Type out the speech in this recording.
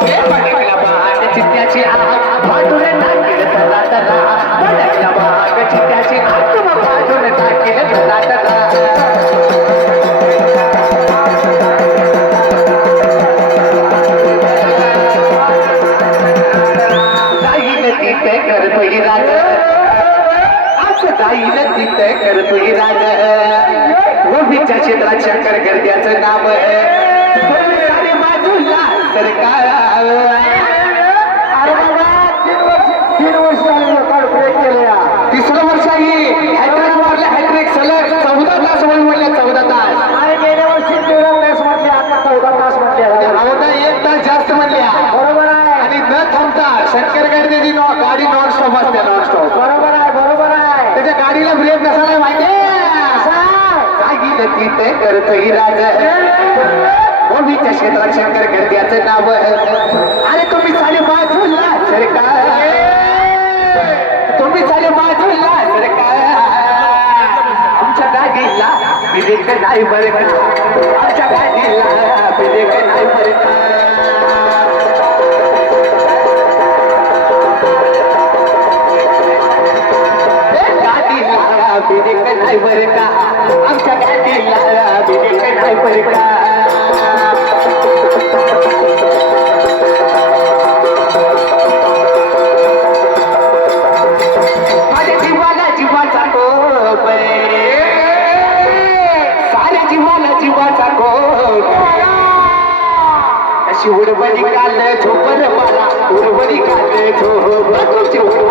हे भडकला करतोय राज असं गोबीच्या क्षेत्रात शंकर गर्द्याचं नाव आहे. बाजूला सरकार अरे बाबा तीन वर्ष तीन वर्ष झाली लोकांना ब्रेक केले तिसरं वर्ष आहे हॅट्रिक मारले हॅट्रिक सलग चौदा तास होईल म्हणले चौदा तास. आणि गेल्या वर्षी तेरा तास म्हटले आता चौदा तास म्हटले. एक तास जास्त म्हणल्या बरोबर आहे. आणि न थांबता शंकर नॉ गाडी नॉन स्टॉप असते नॉन स्टॉप बरोबर आहे बरोबर आहे. त्याच्या गाडीला ब्रेक नसा नाही माहिती जागील तिथे करतोय राज. गोबीच्या क्षेत्रात शंकर गर्द्याचं नाव अरे तुम्ही सारे बाजूला सरकार. तुम्ही सारे बाजूला सरकार. आमच्या गाडीला विवेक नाही बरं का आमच्या गाडीला विवेक नाही बरे का नाही बरं का आमच्या गाडीला विवेक नाही बरं का अशी उडबडी काल झोपर मला उडबडी काल झोप तुमची उडबडी